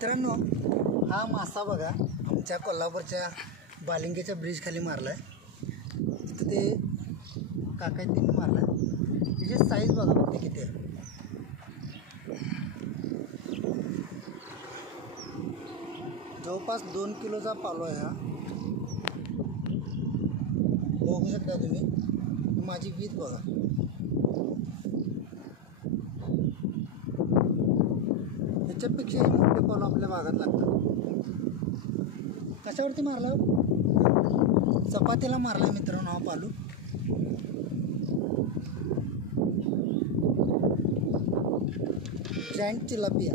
मित्रांनो, हा मासा बघा आमच्या कोल्हापूरच्या बालिंगेच्या ब्रिज खाली मारला आहे. तिथे ते काका तिने मारला आहे. त्याची साईज बघा फक्त किती आहे. जवळपास 2 किलोचा पालो आहे हा. बघू शकता तुम्ही. माझी वीज बघा. ह्याच्यापेक्षाही मोठे पालो आपल्या भागात लागतात. कशावरती मारला? चपातीला मारला मित्रांनो हा पालो. जॉईंट चिलापिया.